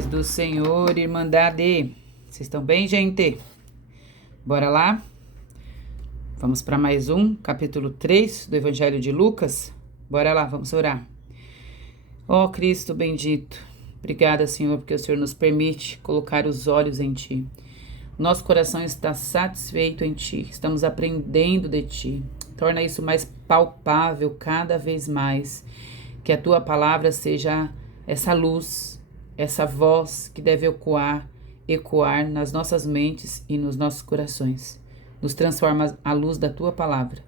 Paz do Senhor, Irmandade. Vocês estão bem, gente? Bora lá? Vamos para mais um, capítulo 3 do Evangelho de Lucas. Bora lá, vamos orar. Ó Cristo bendito, obrigada, Senhor, porque o Senhor nos permite colocar os olhos em Ti. Nosso coração está satisfeito em Ti, estamos aprendendo de Ti. Torna isso mais palpável cada vez mais. Que a Tua palavra seja essa luz, essa voz que deve ecoar nas nossas mentes e nos nossos corações. Nos transforma à luz da Tua palavra.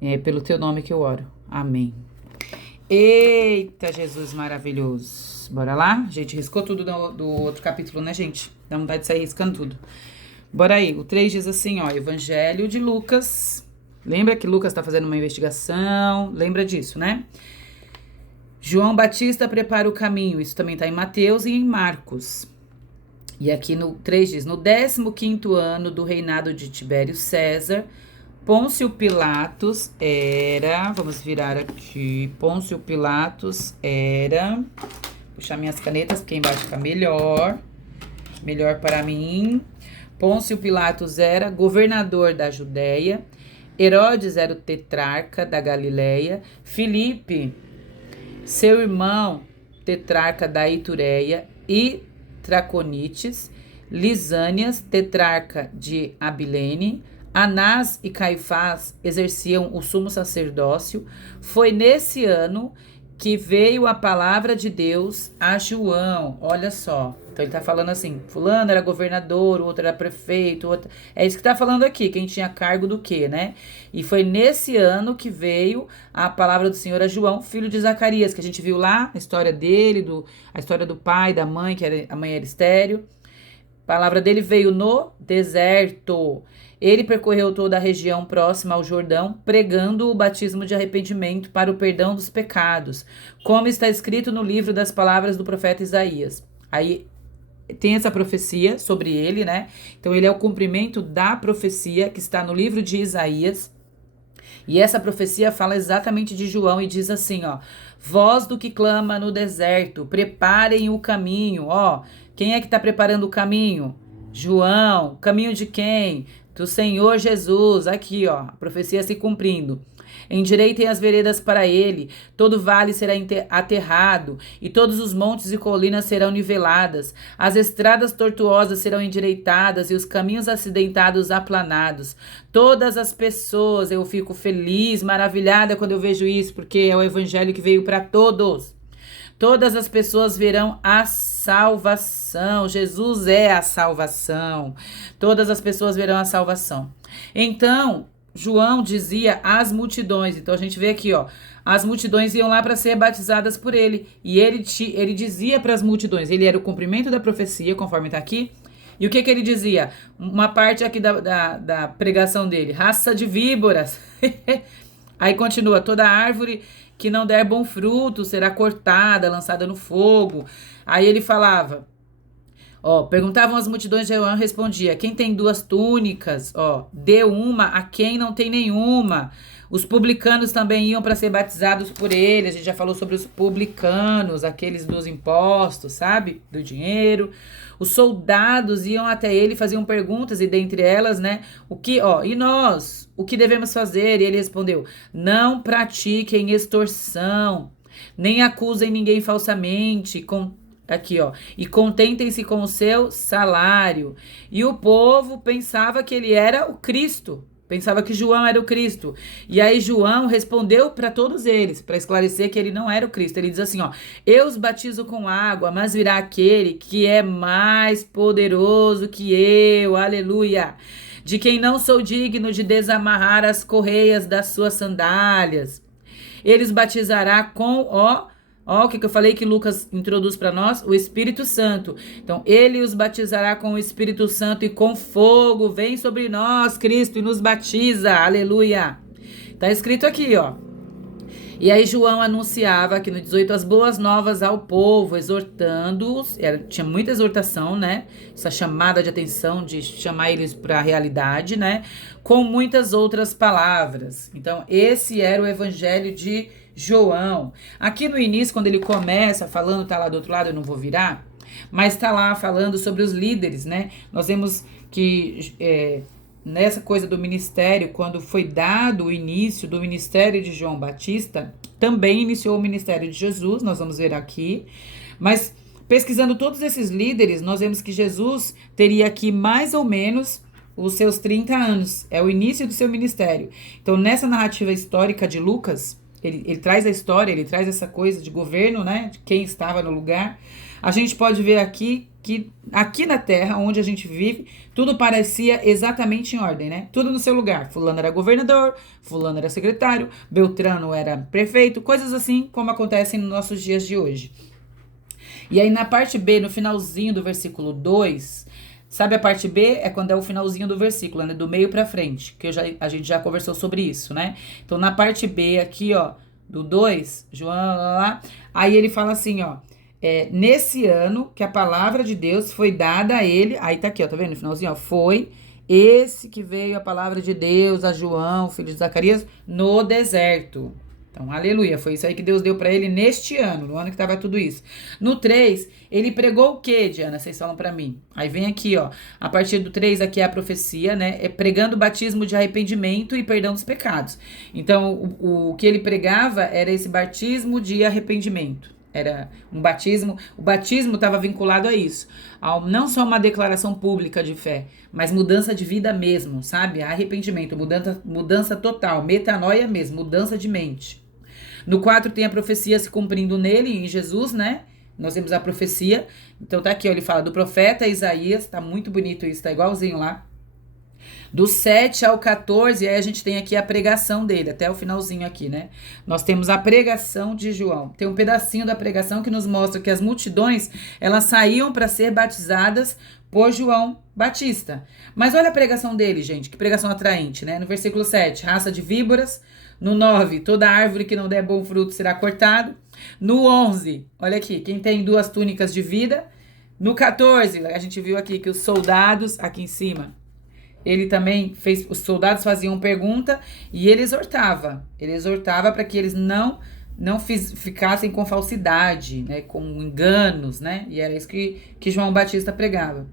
É pelo Teu nome que eu oro. Amém. Eita, Jesus maravilhoso. Bora lá? Gente, riscou tudo do outro capítulo, né, gente? Dá vontade de sair riscando tudo. Bora aí. O 3 diz assim, ó. Evangelho de Lucas. Lembra que Lucas está fazendo uma investigação? Lembra disso, né? João Batista prepara o caminho. Isso também está em Mateus e em Marcos. E aqui no 3 diz, no 15º ano do reinado de Tibério César, Pôncio Pilatos era... Vamos virar aqui. Pôncio Pilatos era... Puxar minhas canetas, porque embaixo fica melhor. Melhor para mim. Pôncio Pilatos era governador da Judéia. Herodes era o tetrarca da Galileia. Filipe, seu irmão, tetrarca da Itureia e Traconites. Lisânias, tetrarca de Abilene. Anás e Caifás exerciam o sumo sacerdócio. Foi nesse ano que veio a palavra de Deus a João. Olha só. Então ele tá falando assim, fulano era governador, o outro era prefeito, outro... É isso que tá falando aqui, quem tinha cargo do quê, né? E foi nesse ano que veio a palavra do Senhor a João, filho de Zacarias, que a gente viu lá, a história dele, a história do pai, da mãe, a mãe era estéril. A palavra dele veio no deserto. Ele percorreu toda a região próxima ao Jordão, pregando o batismo de arrependimento para o perdão dos pecados, como está escrito no livro das palavras do profeta Isaías. Aí tem essa profecia sobre ele, né? Então ele é o cumprimento da profecia que está no livro de Isaías. E essa profecia fala exatamente de João e diz assim, ó: voz do que clama no deserto, preparem o caminho, ó. Quem é que está preparando o caminho? João. Caminho de quem? Do Senhor Jesus. Aqui, ó, a profecia se cumprindo. Endireitem as veredas para ele, todo vale será aterrado, e todos os montes e colinas serão niveladas, as estradas tortuosas serão endireitadas, e os caminhos acidentados aplanados. Todas as pessoas, eu fico feliz, maravilhada quando eu vejo isso, porque é o evangelho que veio para todos. Todas as pessoas verão a salvação. Jesus é a salvação. Todas as pessoas verão a salvação. Então, João dizia às multidões. Então, a gente vê aqui, ó. As multidões iam lá para ser batizadas por ele. E ele dizia para as multidões. Ele era o cumprimento da profecia, conforme está aqui. E o que ele dizia? Uma parte aqui da pregação dele. Raça de víboras. Aí continua. Toda árvore que não der bom fruto será cortada, lançada no fogo. Aí ele falava, ó, perguntavam as multidões, João respondia, quem tem 2 túnicas, ó, dê uma a quem não tem nenhuma. Os publicanos também iam para ser batizados por ele. A gente já falou sobre os publicanos, aqueles dos impostos, sabe? Do dinheiro. Os soldados iam até ele e faziam perguntas, e dentre elas, né? E nós? O que devemos fazer? E ele respondeu: não pratiquem extorsão, nem acusem ninguém falsamente, e contentem-se com o seu salário. E o povo pensava que ele era o Cristo. Pensava que João era o Cristo. E aí João respondeu para todos eles, para esclarecer que ele não era o Cristo. Ele diz assim, ó: eu os batizo com água, mas virá aquele que é mais poderoso que eu. Aleluia! De quem não sou digno de desamarrar as correias das suas sandálias. Ele os batizará com, o que eu falei que Lucas introduz para nós? O Espírito Santo. Então, ele os batizará com o Espírito Santo e com fogo. Vem sobre nós, Cristo, e nos batiza. Aleluia. Tá escrito aqui, ó. E aí João anunciava aqui no 18 as boas novas ao povo, exortando-os. Tinha muita exortação, né? Essa chamada de atenção, de chamar eles para a realidade, né? Com muitas outras palavras. Então, esse era o evangelho de João. Aqui no início, quando ele começa falando, tá lá do outro lado, eu não vou virar. mas está lá falando sobre os líderes, né? Nós vemos que nessa coisa do ministério, quando foi dado o início do ministério de João Batista, também iniciou o ministério de Jesus, nós vamos ver aqui, mas pesquisando todos esses líderes, nós vemos que Jesus teria aqui mais ou menos os seus 30 anos, é o início do seu ministério. Então, nessa narrativa histórica de Lucas, ele traz a história, ele traz essa coisa de governo, né, de quem estava no lugar. A gente pode ver aqui que aqui na Terra, onde a gente vive, tudo parecia exatamente em ordem, né? Tudo no seu lugar. Fulano era governador, fulano era secretário, Beltrano era prefeito, coisas assim como acontecem nos nossos dias de hoje. E aí na parte B, no finalzinho do versículo 2, sabe a parte B? É quando é o finalzinho do versículo, né? Do meio pra frente, que a gente já conversou sobre isso, né? Então na parte B aqui, ó, do 2, João, lá, aí ele fala assim, ó, nesse ano que a palavra de Deus foi dada a ele, aí tá aqui, ó, tá vendo? No finalzinho, ó, foi esse que veio a palavra de Deus a João, filho de Zacarias, no deserto. Então, aleluia, foi isso aí que Deus deu pra ele neste ano, no ano que tava tudo isso. No 3, ele pregou o quê, Diana? Vocês falam pra mim. Aí vem aqui, ó, a partir do 3 aqui é a profecia, né? É pregando o batismo de arrependimento e perdão dos pecados. Então, o que ele pregava era esse batismo de arrependimento. Era um batismo, o batismo estava vinculado a isso, não só uma declaração pública de fé, mas mudança de vida mesmo, sabe? Arrependimento, mudança total, metanoia mesmo, mudança de mente. No 4 tem a profecia se cumprindo nele, em Jesus, né? Nós temos a profecia, então tá aqui, ó, ele fala do profeta Isaías, tá muito bonito isso, tá igualzinho lá. Do 7 ao 14, aí a gente tem aqui a pregação dele, até o finalzinho aqui, né? Nós temos a pregação de João. Tem um pedacinho da pregação que nos mostra que as multidões, elas saíam para ser batizadas por João Batista. Mas olha a pregação dele, gente, que pregação atraente, né? No versículo 7, raça de víboras. No 9, toda árvore que não der bom fruto será cortado. No 11, olha aqui, quem tem 2 túnicas de vida. No 14, a gente viu aqui que os soldados, aqui em cima, ele também fez, os soldados faziam pergunta e ele exortava para que eles não ficassem com falsidade, né, com enganos, né, e era isso que João Batista pregava.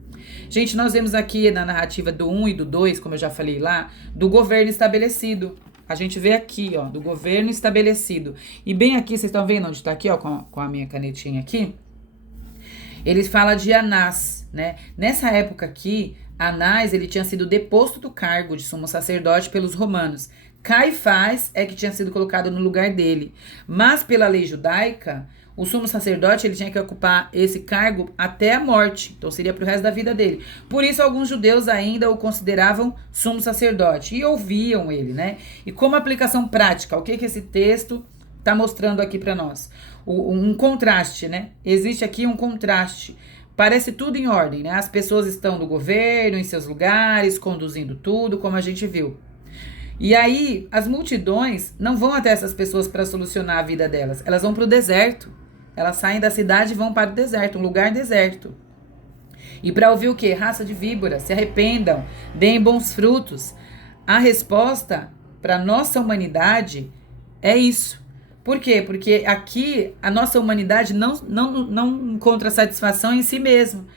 Gente, nós vemos aqui na narrativa do 1 e do 2, como eu já falei lá, do governo estabelecido. A gente vê aqui, ó, do governo estabelecido. E bem aqui, vocês estão vendo onde está aqui, ó, com a minha canetinha aqui? Ele fala de Anás, né? Nessa época aqui, Anás, ele tinha sido deposto do cargo de sumo sacerdote pelos romanos. Caifás é que tinha sido colocado no lugar dele. Mas pela lei judaica, o sumo sacerdote ele tinha que ocupar esse cargo até a morte. Então seria para o resto da vida dele. Por isso alguns judeus ainda o consideravam sumo sacerdote e ouviam ele, né? E como aplicação prática, o que esse texto está mostrando aqui para nós? Um contraste, né? Existe aqui um contraste. Parece tudo em ordem, né? As pessoas estão no governo, em seus lugares, conduzindo tudo, como a gente viu. E aí, as multidões não vão até essas pessoas para solucionar a vida delas. Elas vão para o deserto. Elas saem da cidade e vão para o deserto, um lugar deserto. E para ouvir o quê? Raça de víboras, se arrependam, deem bons frutos. A resposta para a nossa humanidade é isso. Por quê? Porque aqui a nossa humanidade não encontra satisfação em si mesmo.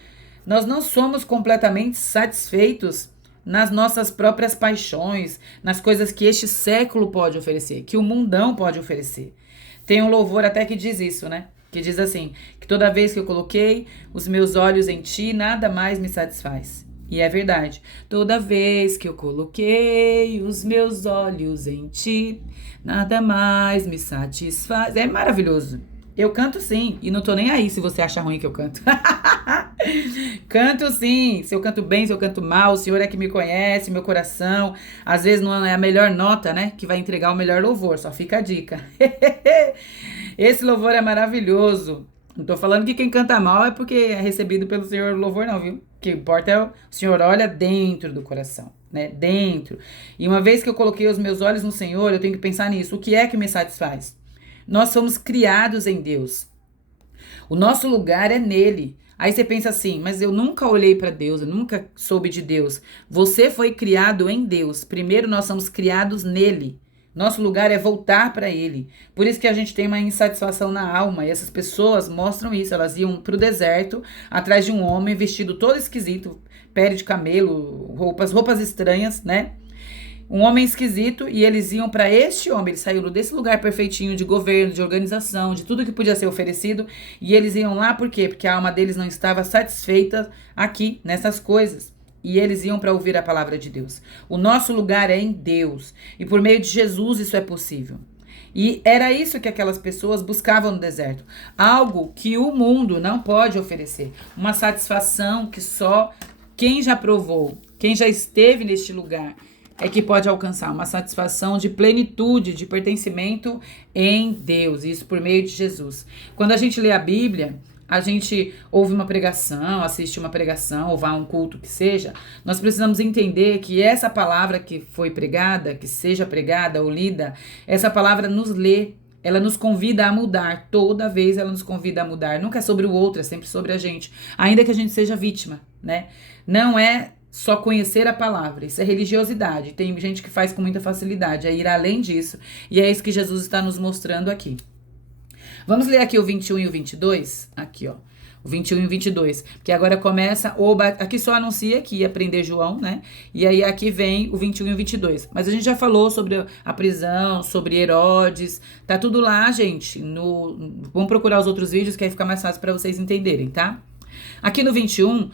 Nós não somos completamente satisfeitos nas nossas próprias paixões, nas coisas que este século pode oferecer, que o mundão pode oferecer. Tem um louvor até que diz isso, né? Que diz assim, que toda vez que eu coloquei os meus olhos em ti, nada mais me satisfaz. E é verdade. Toda vez que eu coloquei os meus olhos em ti, nada mais me satisfaz. É maravilhoso. Eu canto sim, e não tô nem aí se você acha ruim que eu canto. Canto sim, se eu canto bem, se eu canto mal, o Senhor é que me conhece, meu coração. Às vezes não é a melhor nota, né, que vai entregar o melhor louvor, só fica a dica. Esse louvor é maravilhoso. Não tô falando que quem canta mal é porque é recebido pelo Senhor o louvor não, viu? O que importa é o Senhor olha dentro do coração, né? Dentro. E uma vez que eu coloquei os meus olhos no Senhor, eu tenho que pensar nisso. O que é que me satisfaz? Nós somos criados em Deus. O nosso lugar é nele. Aí você pensa assim, mas eu nunca olhei para Deus, eu nunca soube de Deus. Você foi criado em Deus. Primeiro nós somos criados nele. Nosso lugar é voltar para Ele. Por isso que a gente tem uma insatisfação na alma. E essas pessoas mostram isso. Elas iam para o deserto, atrás de um homem vestido todo esquisito, pele de camelo, roupas estranhas, né? Um homem esquisito, e eles iam para este homem. Eles saíram desse lugar perfeitinho de governo, de organização, de tudo que podia ser oferecido. E eles iam lá por quê? Porque a alma deles não estava satisfeita aqui, nessas coisas. E eles iam para ouvir a palavra de Deus. O nosso lugar é em Deus. E por meio de Jesus isso é possível. E era isso que aquelas pessoas buscavam no deserto. Algo que o mundo não pode oferecer. Uma satisfação que só quem já provou, quem já esteve neste lugar, é que pode alcançar uma satisfação de plenitude, de pertencimento em Deus. Isso por meio de Jesus. Quando a gente lê a Bíblia, a gente ouve uma pregação, assiste uma pregação, ou vai a um culto que seja, nós precisamos entender que essa palavra que foi pregada, que seja pregada ou lida, essa palavra nos lê, ela nos convida a mudar, toda vez ela nos convida a mudar, nunca é sobre o outro, é sempre sobre a gente, ainda que a gente seja vítima, né? Não é só conhecer a palavra, isso é religiosidade, tem gente que faz com muita facilidade, é ir além disso, e é isso que Jesus está nos mostrando aqui. Vamos ler aqui o 21 e o 22? Aqui, ó. O 21 e o 22. Porque agora começa aqui só anuncia que ia prender João, né? E aí aqui vem o 21 e o 22. Mas a gente já falou sobre a prisão, sobre Herodes. Tá tudo lá, gente. Vamos procurar os outros vídeos que aí fica mais fácil para vocês entenderem, tá? Aqui no 21,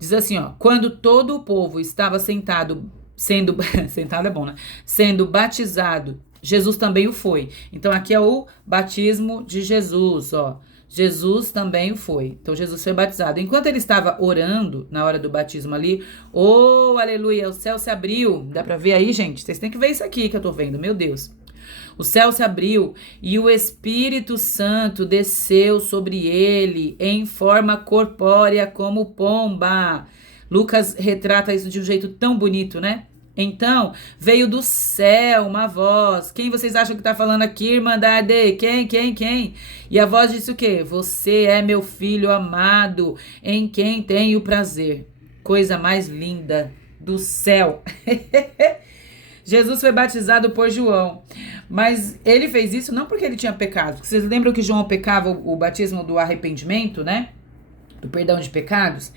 diz assim, ó. Quando todo o povo estava sentado é bom, né? Sendo batizado, Jesus também o foi. Então, aqui é o batismo de Jesus, ó. Jesus também o foi. Então, Jesus foi batizado. Enquanto ele estava orando, na hora do batismo ali, oh, aleluia, o céu se abriu. Dá pra ver aí, gente? Vocês têm que ver isso aqui que eu tô vendo, meu Deus. O céu se abriu e o Espírito Santo desceu sobre ele em forma corpórea como pomba. Lucas retrata isso de um jeito tão bonito, né? Então, veio do céu uma voz. Quem vocês acham que tá falando aqui, Irmandade? Quem? E a voz disse o quê? Você é meu filho amado, em quem tenho prazer. Coisa mais linda do céu. Jesus foi batizado por João. Mas ele fez isso não porque ele tinha pecado. Porque vocês lembram que João pecava o batismo do arrependimento, né? Do perdão de pecados?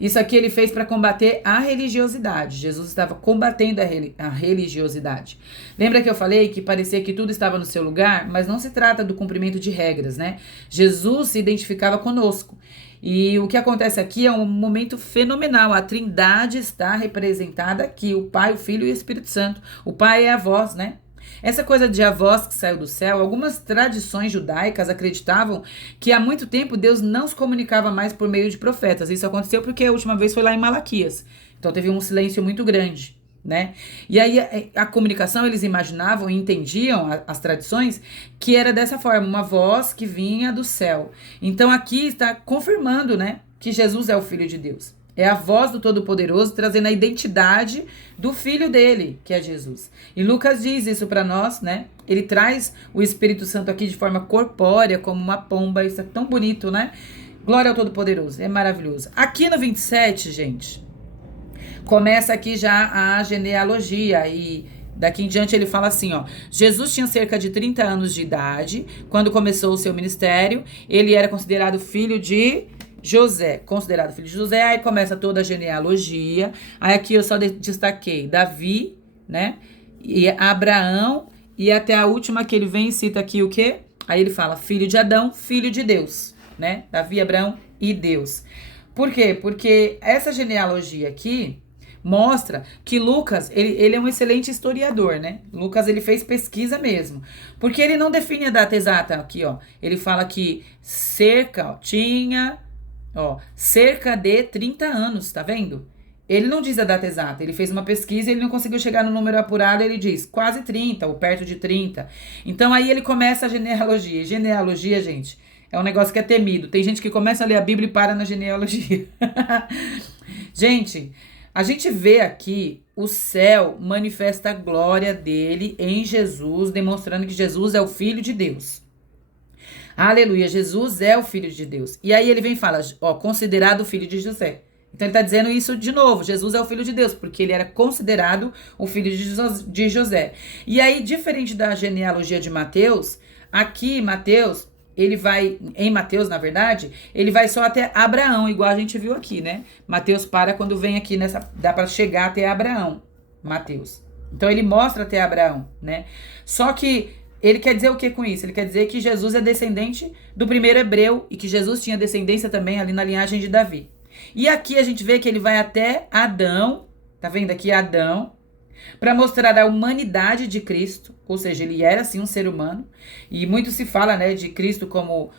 Isso aqui ele fez para combater a religiosidade. Jesus estava combatendo a religiosidade. Lembra que eu falei que parecia que tudo estava no seu lugar? Mas não se trata do cumprimento de regras, né? Jesus se identificava conosco. E o que acontece aqui é um momento fenomenal. A Trindade está representada aqui. O Pai, o Filho e o Espírito Santo. O Pai é a voz, né? Essa coisa de a voz que saiu do céu, algumas tradições judaicas acreditavam que há muito tempo Deus não se comunicava mais por meio de profetas. Isso aconteceu porque a última vez foi lá em Malaquias. Então teve um silêncio muito grande, né? E aí a comunicação, eles imaginavam e entendiam as tradições que era dessa forma, uma voz que vinha do céu. Então aqui está confirmando, né, que Jesus é o Filho de Deus. É a voz do Todo-Poderoso trazendo a identidade do Filho dele, que é Jesus. E Lucas diz isso para nós, né? Ele traz o Espírito Santo aqui de forma corpórea, como uma pomba. Isso é tão bonito, né? Glória ao Todo-Poderoso. É maravilhoso. Aqui no 27, gente, começa aqui já a genealogia. E daqui em diante ele fala assim, ó. Jesus tinha cerca de 30 anos de idade quando começou o seu ministério. Ele era considerado filho de José, considerado filho de José, aí começa toda a genealogia. Aí aqui eu só destaquei Davi, né? E Abraão, e até a última que ele vem e cita aqui o quê? Aí ele fala filho de Adão, filho de Deus, né? Davi, Abraão e Deus. Por quê? Porque essa genealogia aqui mostra que Lucas, ele é um excelente historiador, né? Lucas, ele fez pesquisa mesmo. Porque ele não define a data exata aqui, ó. Ele fala que tinha cerca de 30 anos, tá vendo? Ele não diz a data exata, ele fez uma pesquisa e ele não conseguiu chegar no número apurado, ele diz quase 30 ou perto de 30. Então aí ele começa a genealogia. Genealogia, gente, é um negócio que é temido. Tem gente que começa a ler a Bíblia e para na genealogia. Gente, a gente vê aqui o céu manifesta a glória dele em Jesus, demonstrando que Jesus é o Filho de Deus. Aleluia, Jesus é o Filho de Deus. E aí ele vem e fala, ó, considerado o filho de José. Então ele está dizendo isso de novo, Jesus é o Filho de Deus, porque ele era considerado o filho de José. E aí, diferente da genealogia de Mateus, aqui Mateus, ele vai, em Mateus, na verdade, ele vai só até Abraão, igual a gente viu aqui, né? Mateus para quando vem aqui nessa, dá para chegar até Abraão, Mateus. Então ele mostra até Abraão, né? Só que ele quer dizer o que com isso? Ele quer dizer que Jesus é descendente do primeiro hebreu e que Jesus tinha descendência também ali na linhagem de Davi. E aqui a gente vê que ele vai até Adão, tá vendo aqui Adão, para mostrar a humanidade de Cristo, ou seja, ele era sim um ser humano, e muito se fala, né, de Cristo como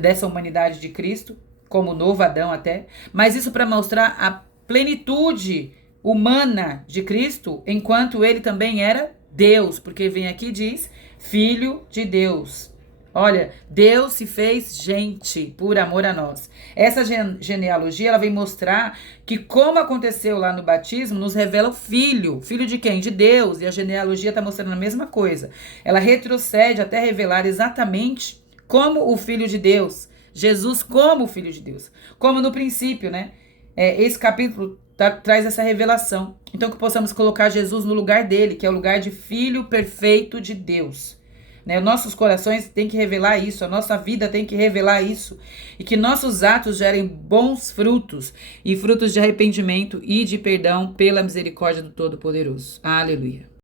dessa humanidade de Cristo, como novo Adão até, mas isso para mostrar a plenitude humana de Cristo, enquanto ele também era Deus, porque vem aqui e diz Filho de Deus. Olha, Deus se fez gente por amor a nós. Essa genealogia, ela vem mostrar que como aconteceu lá no batismo, nos revela o Filho. Filho de quem? De Deus. E a genealogia está mostrando a mesma coisa. Ela retrocede até revelar exatamente como o Filho de Deus. Jesus como o Filho de Deus. Como no princípio, né? Esse capítulo traz essa revelação. Então que possamos colocar Jesus no lugar dele, que é o lugar de Filho perfeito de Deus. Né? Nossos corações têm que revelar isso, a nossa vida tem que revelar isso, e que nossos atos gerem bons frutos, e frutos de arrependimento e de perdão pela misericórdia do Todo-Poderoso. Aleluia.